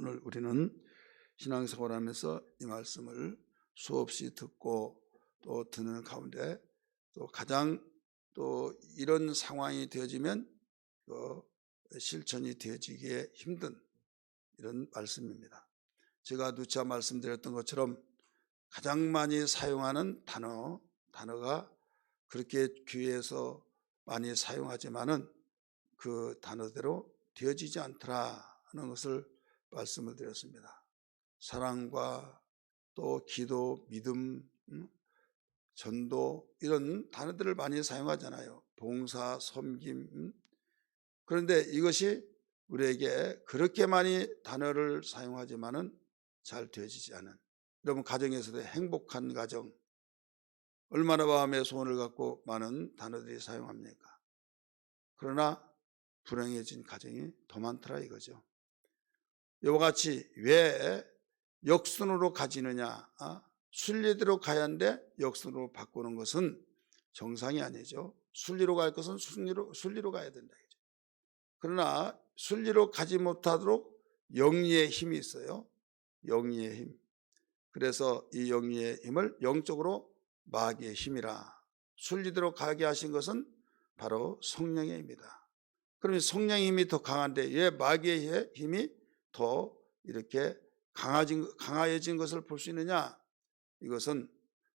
오늘 우리는 신앙생활 하면서 이 말씀을 수없이 듣고 또 듣는 가운데 또 가장 또 이런 상황이 되어지면 실천이 되어지기에 힘든 이런 말씀입니다. 제가 누차 말씀드렸던 것처럼 가장 많이 사용하는 단어가 그렇게 교회에서 많이 사용하지만은 그 단어대로 되어지지 않더라는 것을 말씀을 드렸습니다. 사랑과 또 기도, 믿음, 전도 이런 단어들을 많이 사용하잖아요. 봉사, 섬김. 그런데 이것이 우리에게 그렇게 많이 단어를 사용하지만은 잘 되어지지 않은, 여러분 가정에서도 행복한 가정, 얼마나 마음의 소원을 갖고 많은 단어들이 사용합니까? 그러나 불행해진 가정이 더 많더라 이거죠. 이와 같이 왜 역순으로 가지느냐, 순리대로 가야 하는데 역순으로 바꾸는 것은 정상이 아니죠. 순리로 갈 것은 순리로 가야 된다. 그러나 순리로 가지 못하도록 영리의 힘이 있어요. 영리의 힘. 그래서 이 영리의 힘을 영적으로 마귀의 힘이라, 순리대로 가게 하신 것은 바로 성령의 힘이다. 그러면 성령의 힘이 더 강한데 왜 마귀의 힘이 더 이렇게 강해진 것을 볼 수 있느냐? 이것은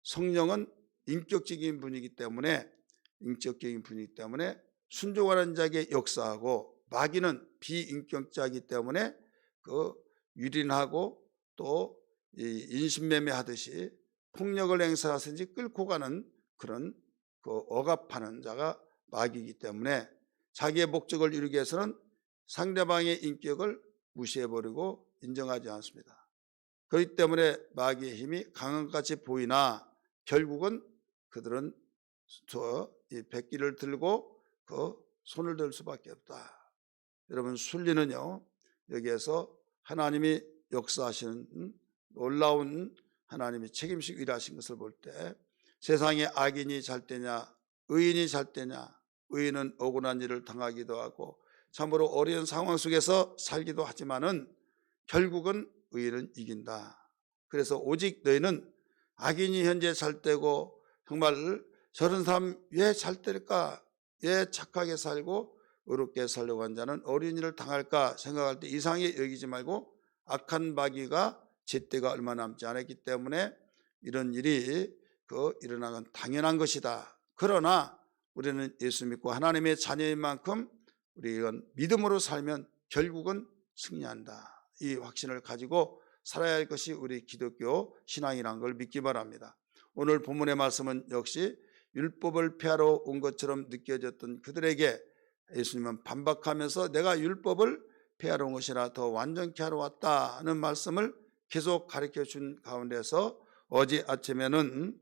성령은 인격적인 분이기 때문에 순종하는 자에게 역사하고, 마귀는 비인격자이기 때문에 그 유린하고 또 인신매매하듯이 폭력을 행사하든지 끌고 가는 그런 억압하는 자가 마귀이기 때문에 자기의 목적을 이루기 위해서는 상대방의 인격을 무시해버리고 인정하지 않습니다. 그렇기 때문에 마귀의 힘이 강한 것 같이 보이나 결국은 그들은 이 백기를 들고 그 손을 들 수밖에 없다. 여러분, 순리는요, 여기에서 하나님이 역사하시는 놀라운 하나님이 책임지고 일하신 것을 볼 때, 세상에 악인이 잘 되냐 의인이 잘 되냐, 의인은 억울한 일을 당하기도 하고 참으로 어려운 상황 속에서 살기도 하지만은 결국은 의인은 이긴다. 그래서 오직 너희는 악인이 현재 잘 되고 정말 저런 사람 왜 잘 될까, 왜 착하게 살고 의롭게 살려고 한 자는 어려운 일을 당할까 생각할 때 이상히 여기지 말고, 악한 마귀가 제때가 얼마 남지 않았기 때문에 이런 일이 일어나건 당연한 것이다. 그러나 우리는 예수 믿고 하나님의 자녀인 만큼 우리가 믿음으로 살면 결국은 승리한다. 이 확신을 가지고 살아야 할 것이 우리 기독교 신앙이라는 걸 믿기 바랍니다. 오늘 본문의 말씀은 역시 율법을 폐하러 온 것처럼 느껴졌던 그들에게 예수님은 반박하면서 내가 율법을 폐하러 온 것이라 더 완전케 하러 왔다는 말씀을 계속 가르쳐 준 가운데서 어제 아침에는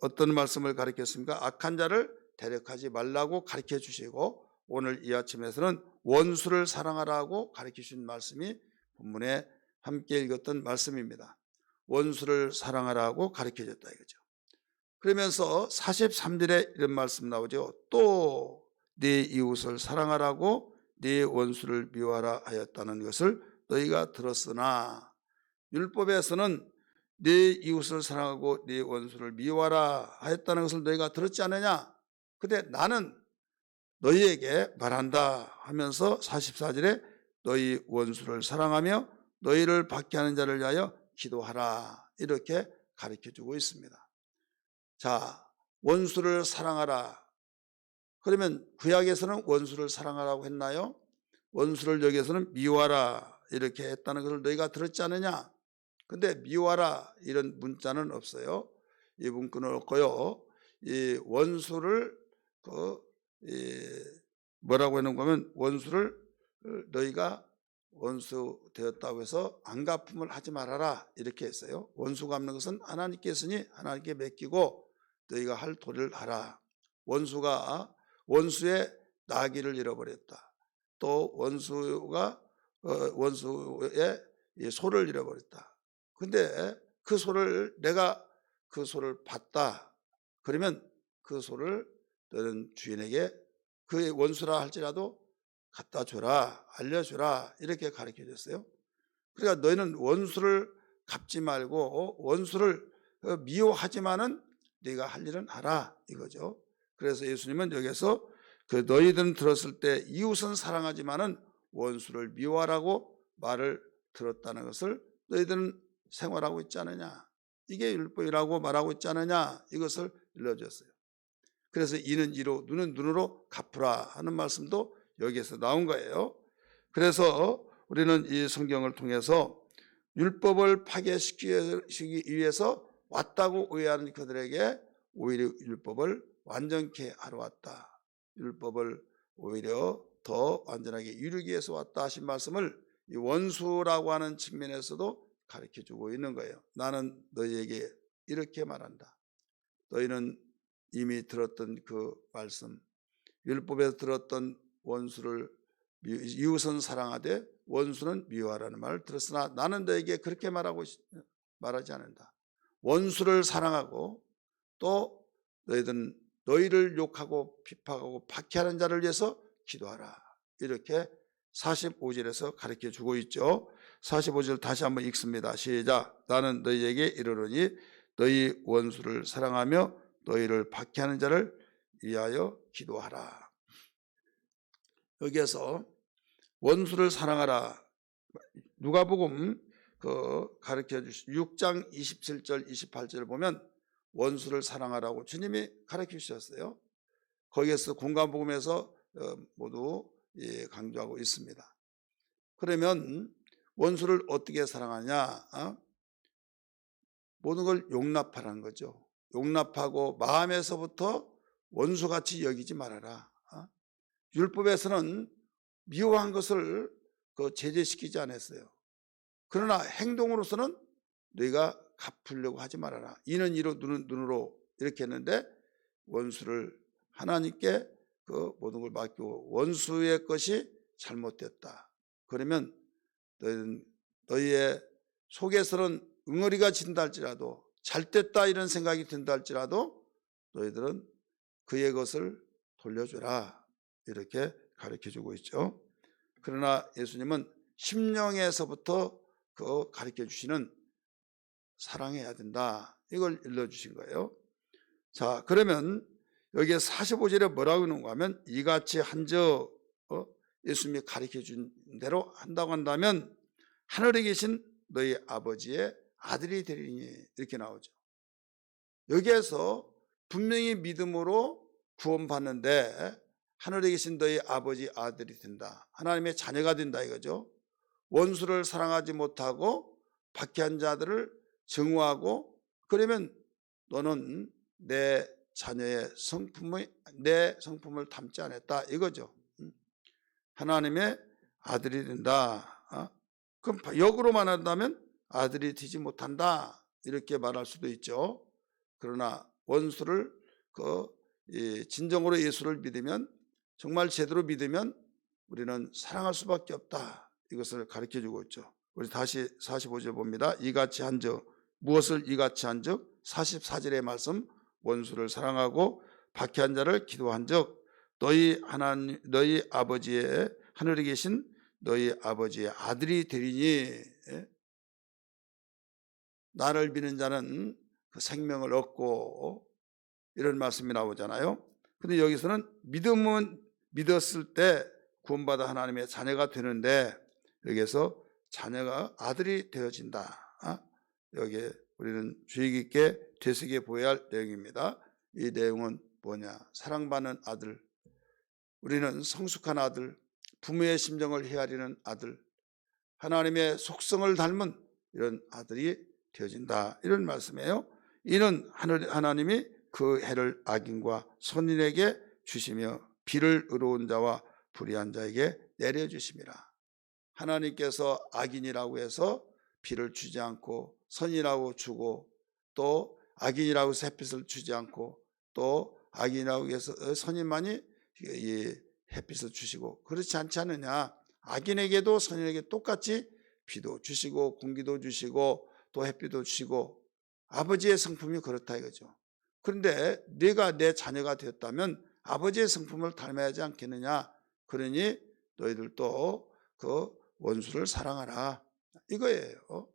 어떤 말씀을 가르쳤습니까? 악한 자를 대적하지 말라고 가르쳐 주시고, 오늘 이 아침에서는 원수를 사랑하라고 가르쳐 주신 말씀이 본문에 함께 읽었던 말씀입니다. 원수를 사랑하라고 가르쳐 줬다 이거죠. 그러면서 43절에 이런 말씀 나오죠. 또 네 이웃을 사랑하라고 네 원수를 미워하라 하였다는 것을 너희가 들었으나, 율법에서는 네 이웃을 사랑하고 네 원수를 미워하라 하였다는 것을 너희가 들었지 않느냐? 근데 나는 너희에게 말한다 하면서 44절에 너희 원수를 사랑하며 너희를 박해하는 자를 위하여 기도하라, 이렇게 가르쳐주고 있습니다. 자, 원수를 사랑하라. 그러면 구약에서는 원수를 사랑하라고 했나요? 원수를 여기에서는 미워하라 이렇게 했다는 것을 너희가 들었지 않느냐? 근데 미워하라 이런 문자는 없어요. 이 문구는 없고요. 이 원수를 뭐라고 해놓은 거면, 원수를 너희가 원수 되었다고 해서 안갚음을 하지 말아라 이렇게 했어요. 원수 갚는 것은 하나님께 했으니 하나님께 맡기고 너희가 할 도리를 하라. 원수가 원수의 나귀를 잃어버렸다. 또 원수가 원수의 소를 잃어버렸다. 근데 그 소를 내가 그 소를 봤다. 그러면 그 소를 너는 주인에게, 그의 원수라 할지라도 갖다 줘라, 알려주라, 이렇게 가르쳐 줬어요. 그러니까 너희는 원수를 갚지 말고 원수를 미워하지만은 네가 할 일은 하라 이거죠. 그래서 예수님은 여기서 그 너희들은 들었을 때 이웃은 사랑하지만은 원수를 미워하라고 말을 들었다는 것을 너희들은 생활하고 있지 않느냐, 이게 율법이라고 말하고 있지 않느냐, 이것을 일러주었어요. 그래서 이는 이로 눈은 눈으로 갚으라 하는 말씀도 여기에서 나온 거예요. 그래서 우리는 이 성경을 통해서 율법을 파괴시키기 위해서 왔다고 오해하는 그들에게 오히려 율법을 완전케 하러 왔다, 율법을 오히려 더 완전하게 이루기 위해서 왔다 하신 말씀을 이 원수라고 하는 측면에서도 가르쳐주고 있는 거예요. 나는 너희에게 이렇게 말한다. 너희는 이미 들었던 그 말씀, 율법에서 들었던 원수를 이웃은 사랑하되 원수는 미워하라는 말을 들었으나 나는 너에게 그렇게 말하지 않는다. 원수를 사랑하고 또 너희들은 너희를 욕하고 비판하고 박해하는 자를 위해서 기도하라, 이렇게 45절에서 가르쳐 주고 있죠. 45절 다시 한번 읽습니다. 시작. 나는 너희에게 이르노니 너희 원수를 사랑하며 너희를 박해하는 자를 위하여 기도하라. 여기에서 원수를 사랑하라, 누가복음 가르쳐 주신 6장 27절 28절을 보면 원수를 사랑하라고 주님이 가르쳐 주셨어요. 거기에서 공간복음에서 모두 강조하고 있습니다. 그러면 원수를 어떻게 사랑하냐? 모든 걸 용납하라는 거죠. 용납하고 마음에서부터 원수같이 여기지 말아라. 율법에서는 미워한 것을 제재시키지 않았어요. 그러나 행동으로서는 너희가 갚으려고 하지 말아라. 이는 이로 눈은 눈으로 이렇게 했는데 원수를 하나님께 그 모든 걸 맡기고 원수의 것이 잘못됐다. 그러면 너희의 속에서는 응어리가 진다 할지라도 잘됐다 이런 생각이 든다 할지라도 너희들은 그의 것을 돌려주라, 이렇게 가르쳐주고 있죠. 그러나 예수님은 심령에서부터 가르쳐 주시는 사랑해야 된다, 이걸 일러주신 거예요. 자, 그러면 여기에 45절에 뭐라고 하는가 하면 이같이 한저 예수님이 가르쳐 준 대로 한다고 한다면 하늘에 계신 너희 아버지의 아들이 되리니, 이렇게 나오죠. 여기에서 분명히 믿음으로 구원받는데 하늘에 계신 너희 아버지 아들이 된다, 하나님의 자녀가 된다 이거죠. 원수를 사랑하지 못하고 박해한 자들을 증오하고, 그러면 너는 내 자녀의 내 성품을 담지 않았다 이거죠. 하나님의 아들이 된다. 그럼 역으로만 한다면 아들이 되지 못한다, 이렇게 말할 수도 있죠. 그러나 원수를 진정으로 예수를 믿으면, 정말 제대로 믿으면 우리는 사랑할 수밖에 없다, 이것을 가르쳐주고 있죠. 우리 다시 45절 봅니다. 이같이 한즉, 무엇을 이같이 한즉? 44절의 말씀, 원수를 사랑하고 박해한 자를 기도한즉 너희 아버지의 하늘에 계신 너희 아버지의 아들이 되리니, 나를 믿는 자는 그 생명을 얻고, 이런 말씀이 나오잖아요. 근데 여기서는 믿음은 믿었을 때 구원받아 하나님의 자녀가 되는데 여기서 자녀가 아들이 되어진다. 여기에 우리는 주의 깊게 되새겨 보아야 할 내용입니다. 이 내용은 뭐냐? 사랑받는 아들, 우리는 성숙한 아들, 부모의 심정을 헤아리는 아들, 하나님의 속성을 닮은 이런 아들이 되어진다, 이런 말씀이에요. 이는 하나님이 그 해를 악인과 선인에게 주시며 비를 의로운 자와 불의한 자에게 내려주심이라. 하나님께서 악인이라고 해서 비를 주지 않고 선이라고 주고, 또 악인이라고 해서 햇빛을 주지 않고, 또 악인이라고 해서 선인만이 이 햇빛을 주시고, 그렇지 않지 않느냐? 악인에게도 선인에게 똑같이 비도 주시고 공기도 주시고 또 햇빛도 주시고, 아버지의 성품이 그렇다 이거죠. 그런데 네가 내 자녀가 되었다면 아버지의 성품을 닮아야 하지 않겠느냐? 그러니 너희들도 그 원수를 사랑하라, 이거예요.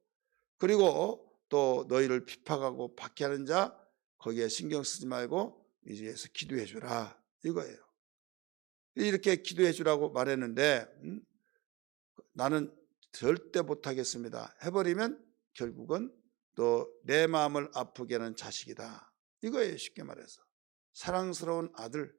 그리고 또 너희를 핍박하고 박해하는 자 거기에 신경 쓰지 말고 위에서 기도해 주라 이거예요. 이렇게 기도해 주라고 말했는데 나는 절대 못하겠습니다 해버리면 결국은 또 내 마음을 아프게 하는 자식이다 이거예요. 쉽게 말해서 사랑스러운 아들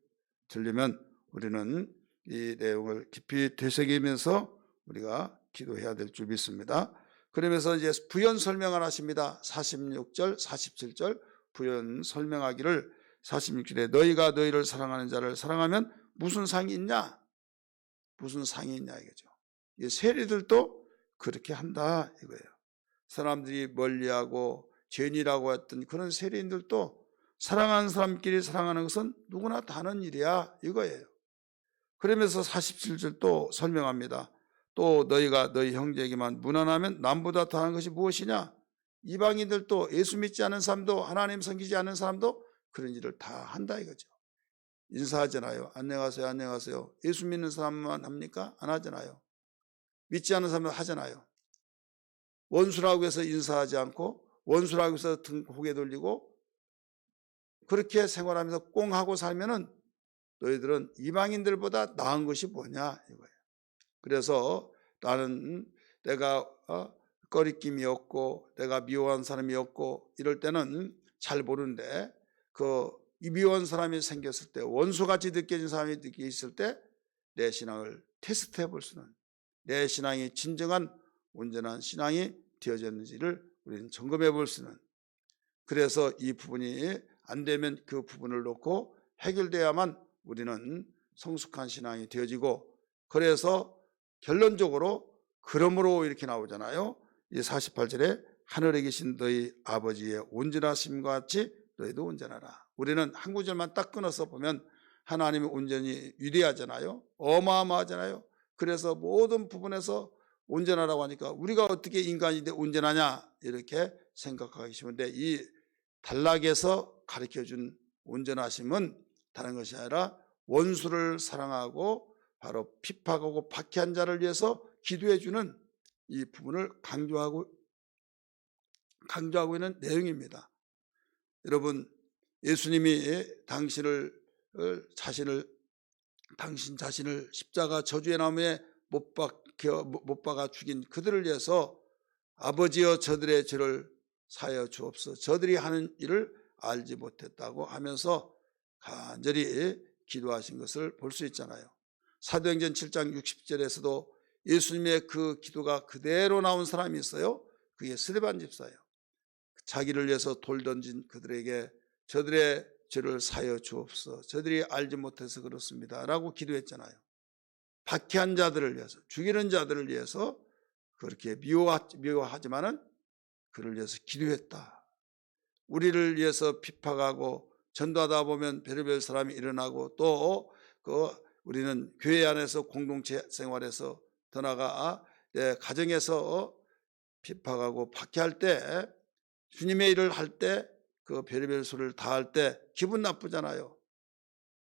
들리면 우리는 이 내용을 깊이 되새기면서 우리가 기도해야 될 줄 믿습니다. 그러면서 이제 부연 설명을 하십니다. 46절 47절 부연 설명하기를 46절에 너희가 너희를 사랑하는 자를 사랑하면 무슨 상이 있냐? 무슨 상이 있냐 이거죠. 이 세리들도 그렇게 한다 이거예요. 사람들이 멀리하고 죄인이라고 했던 그런 세리인들도 사랑하는 사람끼리 사랑하는 것은 누구나 다 하는 일이야 이거예요. 그러면서 47절 또 설명합니다. 또 너희가 너희 형제에게만 무난하면 남보다 더하는 것이 무엇이냐? 이방인들도 예수 믿지 않은 사람도 하나님 섬기지 않는 사람도 그런 일을 다 한다 이거죠. 인사하잖아요. 안녕하세요 안녕하세요. 예수 믿는 사람만 합니까? 안 하잖아요. 믿지 않는 사람은 하잖아요. 원수라고 해서 인사하지 않고 원수라고 해서 등 고개 돌리고 그렇게 생활하면서 꽁하고 살면은 너희들은 이방인들보다 나은 것이 뭐냐 이거예요. 그래서 나는 내가 꺼리낌이 없고 내가 미워한 사람이 없고 이럴 때는 잘 모르는데 이 미워한 사람이 생겼을 때 원수같이 느껴진 사람이 있을 때 내 신앙을 테스트해 볼 수는 내 신앙이 진정한 온전한 신앙이 되어졌는지를 우리는 점검해 볼 수는 그래서 이 부분이 안 되면 그 부분을 놓고 해결돼야만 우리는 성숙한 신앙이 되어지고 그래서 결론적으로 그러므로 이렇게 나오잖아요. 이 48절에 하늘에 계신 너희 아버지의 온전하심과 같이 너희도 온전하라. 우리는 한 구절만 딱 끊어서 보면 하나님의 온전이 위대하잖아요. 어마어마하잖아요. 그래서 모든 부분에서 온전하라고 하니까 우리가 어떻게 인간인데 온전하냐 이렇게 생각하기 쉬운데 이 단락에서 가르쳐준 온전하심은 다른 것이 아니라 원수를 사랑하고 바로 핍박하고 박해한 자를 위해서 기도해 주는 이 부분을 강조하고 있는 내용입니다. 여러분 예수님이 당신 자신을 십자가 저주의 나무에 못 박아 죽인 그들을 위해서 아버지여 저들의 죄를 사하여 주옵소서 저들이 하는 일을 알지 못했다고 하면서 간절히 기도하신 것을 볼 수 있잖아요. 사도행전 7장 60절에서도 예수님의 그 기도가 그대로 나온 사람이 있어요. 그게 스데반 집사예요. 자기를 위해서 돌 던진 그들에게 저들의 죄를 사하여 주옵소서 저들이 알지 못해서 그렇습니다 라고 기도했잖아요. 박해한 자들을 위해서 죽이는 자들을 위해서 그렇게 미워하지만은 그를 위해서 기도했다. 우리를 위해서 핍박하고 전도하다 보면 별의별 사람이 일어나고 또 우리는 교회 안에서 공동체 생활에서 더 나아가 내 가정에서 핍박하고 박해할 때 주님의 일을 할 때 그 별의별 소리를 다 할 때 기분 나쁘잖아요.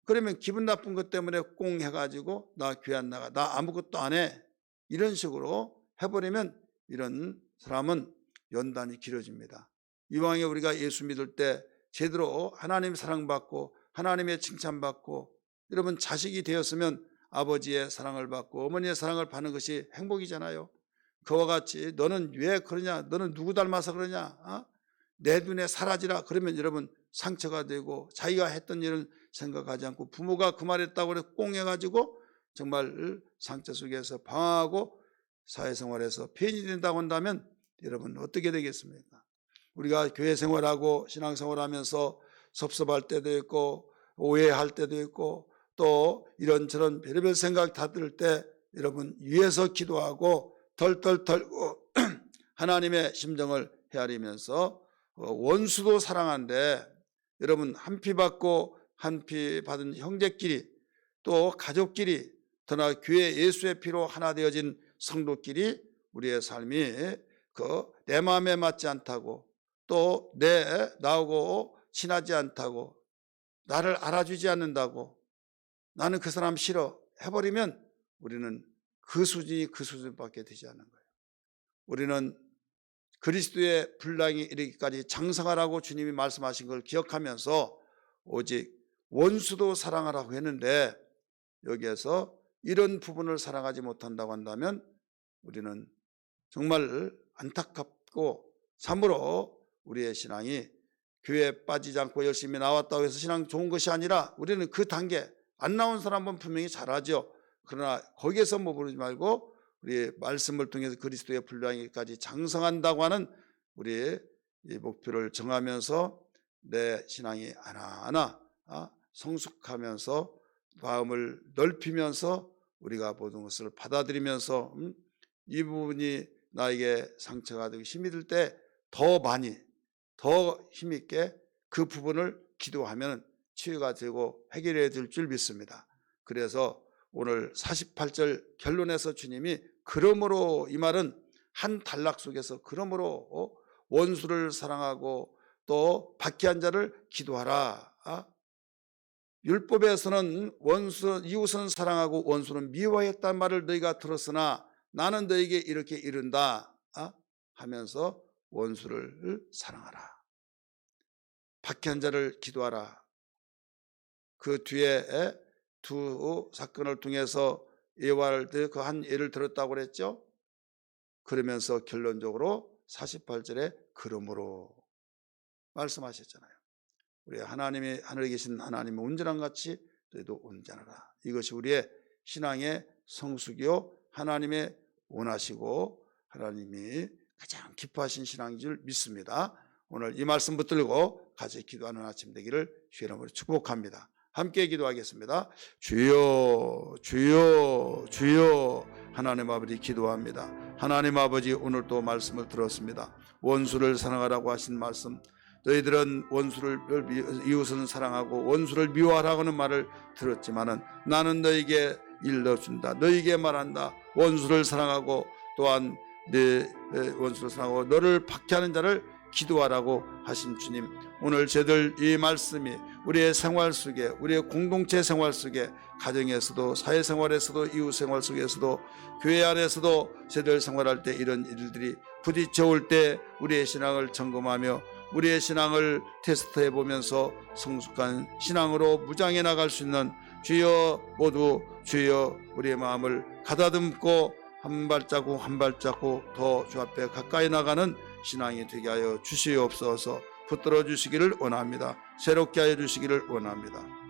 그러면 기분 나쁜 것 때문에 꽁 해가지고 나 교회 안 나가 나 아무것도 안 해 이런 식으로 해버리면 이런 사람은 연단이 길어집니다. 이왕에 우리가 예수 믿을 때 제대로 하나님 사랑받고 하나님의 칭찬받고 여러분 자식이 되었으면 아버지의 사랑을 받고 어머니의 사랑을 받는 것이 행복이잖아요. 그와 같이 너는 왜 그러냐 너는 누구 닮아서 그러냐 내 눈에 사라지라 그러면 여러분 상처가 되고 자기가 했던 일을 생각하지 않고 부모가 그 말했다고 해서 꽁해가지고 정말 상처 속에서 방황하고 사회생활에서 폐인이 된다고 한다면 여러분 어떻게 되겠습니까? 우리가 교회 생활하고 신앙생활하면서 섭섭할 때도 있고 오해할 때도 있고 또 이런저런 별의별 생각 다 들 때 여러분 위에서 기도하고 덜덜 털고 하나님의 심정을 헤아리면서 원수도 사랑하는데 여러분 한 피 받고 한 피 받은 형제끼리 또 가족끼리 더나 교회 예수의 피로 하나 되어진 성도끼리 우리의 삶이 내 마음에 맞지 않다고 또 나하고 친하지 않다고 나를 알아주지 않는다고 나는 그 사람 싫어 해버리면 우리는 그 수준이 그 수준밖에 되지 않는 거예요. 우리는 그리스도의 분량이 이르기까지 장성하라고 주님이 말씀하신 걸 기억하면서 오직 원수도 사랑하라고 했는데, 여기에서 이런 부분을 사랑하지 못한다고 한다면 우리는 정말 안타깝고 참으로 우리의 신앙이 교회에 빠지지 않고 열심히 나왔다고 해서 신앙 좋은 것이 아니라, 우리는 그 단계 안 나온 사람은 분명히 잘하죠. 그러나 거기에서 머무르지 말고 우리의 말씀을 통해서 그리스도의 분량이까지 장성한다고 하는 우리의 이 목표를 정하면서 내 신앙이 하나하나 성숙하면서 마음을 넓히면서 우리가 모든 것을 받아들이면서 이 부분이 나에게 상처가 되고 힘이 들 때 더 많이 더 힘있게 그 부분을 기도하면 치유가 되고 해결해 질 줄 믿습니다. 그래서 오늘 48절 결론에서 주님이 그러므로, 이 말은 한 단락 속에서 그러므로 원수를 사랑하고 또 박해한 자를 기도하라. 율법에서는 이웃은 사랑하고 원수는 미워했단 말을 너희가 들었으나 나는 너희에게 이렇게 이른다 하면서 원수를 사랑하라, 박해한 자를 기도하라. 그 뒤에 두 사건을 통해서 예화를 그 한 예를 들었다고 그랬죠. 그러면서 결론적으로 48절에 그러므로 말씀하셨잖아요. 우리 하나님이 하늘에 계신 하나님이 온전한 같이 너희도 온전하라. 이것이 우리의 신앙의 성숙이요 하나님의 원하시고 하나님이 가장 기뻐하신 신앙인 줄 믿습니다. 오늘 이 말씀 붙들고 같이 기도하는 아침 되기를 주의 이름으로 축복합니다. 함께 기도하겠습니다. 주여 주여 주여. 하나님 아버지 기도합니다. 하나님 아버지, 오늘 또 말씀을 들었습니다. 원수를 사랑하라고 하신 말씀, 너희들은 이웃은 사랑하고 원수를 미워하라고 하는 말을 들었지만은 나는 너희에게 일러준다, 너희에게 말한다. 원수를 사랑하고 또한 네 원수를 사랑하고 너를 박해하는 자를 기도하라고 하신 주님, 오늘 저희들 이 말씀이 우리의 생활 속에, 우리의 공동체 생활 속에, 가정에서도 사회생활에서도 이웃생활 속에서도 교회 안에서도 저희들 생활할 때 이런 일들이 부딪혀 올 때 우리의 신앙을 점검하며 우리의 신앙을 테스트해 보면서 성숙한 신앙으로 무장해 나갈 수 있는, 주여 모두 주여 우리의 마음을 가다듬고 한 발자국 한 발자국 더 주 앞에 가까이 나가는 신앙이 되게 하여 주시옵소서. 붙들어 주시기를 원합니다. 새롭게 하여 주시기를 원합니다.